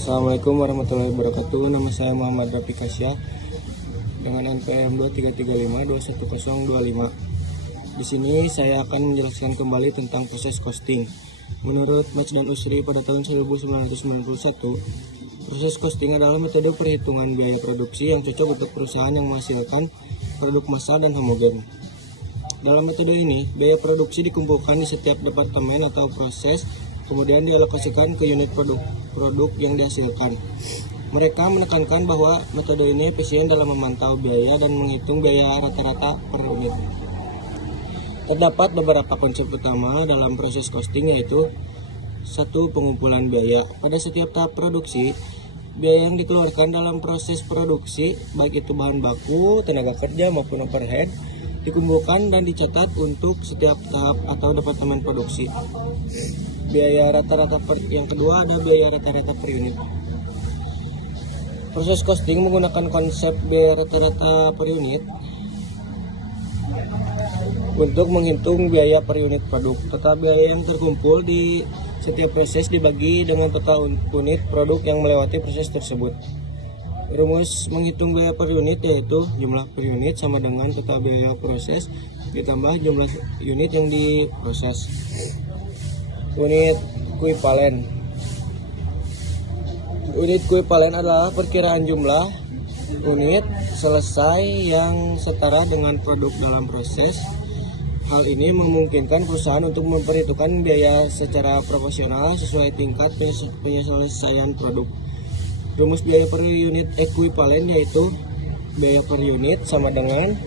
Assalamualaikum warahmatullahi wabarakatuh. Nama saya Muhammad Rafiq Kasya dengan NPM 2335211025. Di sini saya akan menjelaskan kembali tentang proses costing. Menurut Match dan Usri pada tahun 1991, proses costing adalah metode perhitungan biaya produksi yang cocok untuk perusahaan yang menghasilkan produk massal dan homogen. Dalam metode ini, biaya produksi dikumpulkan di setiap departemen atau proses, kemudian dialokasikan ke unit produk yang dihasilkan. Mereka menekankan bahwa metode ini efisien dalam memantau biaya dan menghitung biaya rata-rata per unit. Terdapat beberapa konsep utama dalam proses costing, yaitu 1. Pengumpulan biaya. Pada setiap tahap produksi, biaya yang dikeluarkan dalam proses produksi, baik itu bahan baku, tenaga kerja maupun overhead, dikumpulkan dan dicatat untuk setiap tahap atau departemen produksi. Biaya rata-rata yang kedua ada biaya rata-rata per unit. Proses costing menggunakan konsep biaya rata-rata per unit untuk menghitung biaya per unit produk. Total biaya yang terkumpul di setiap proses dibagi dengan total unit produk yang melewati proses tersebut. Rumus menghitung biaya per unit yaitu jumlah per unit sama dengan total biaya proses ditambah jumlah unit yang diproses. Unit kuivalen. Unit kuivalen adalah perkiraan jumlah unit selesai yang setara dengan produk dalam proses. Hal ini memungkinkan perusahaan untuk memperhitungkan biaya secara proporsional sesuai tingkat penyelesaian produk. Rumus biaya per unit ekuivalen yaitu biaya per unit sama dengan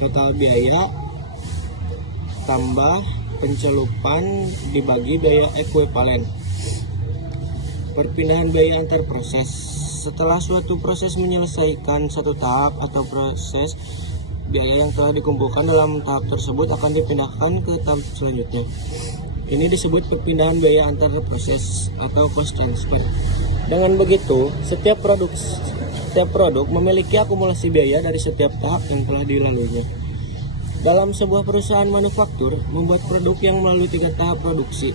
total biaya tambah pencelupan dibagi biaya ekuivalen. Perpindahan biaya antar proses. Setelah suatu proses menyelesaikan satu tahap atau proses, biaya yang telah dikumpulkan dalam tahap tersebut akan dipindahkan ke tahap selanjutnya. Ini disebut perpindahan biaya antar proses atau cost transfer. Dengan begitu, setiap produk memiliki akumulasi biaya dari setiap tahap yang telah dilaluinya. Dalam sebuah perusahaan manufaktur membuat produk yang melalui 3 tahap produksi.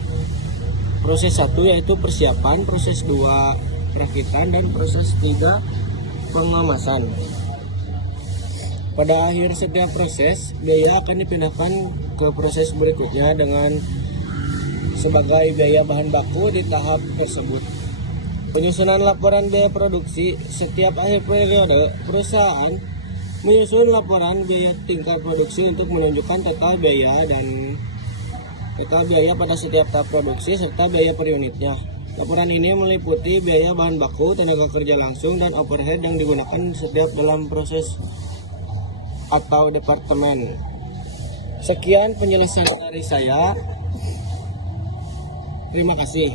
Proses 1 yaitu persiapan, proses 2 perakitan, dan proses 3 pengemasan. Pada akhir setiap proses, biaya akan dipindahkan ke proses berikutnya dengan sebagai biaya bahan baku di tahap tersebut. Penyusunan laporan biaya produksi. Setiap akhir periode, perusahaan menyusun laporan biaya tingkat produksi untuk menunjukkan total biaya pada setiap tahap produksi serta biaya per unitnya. Laporan ini meliputi biaya bahan baku, tenaga kerja langsung, dan overhead yang digunakan setiap dalam proses atau departemen. Sekian penjelasan dari saya. Terima kasih.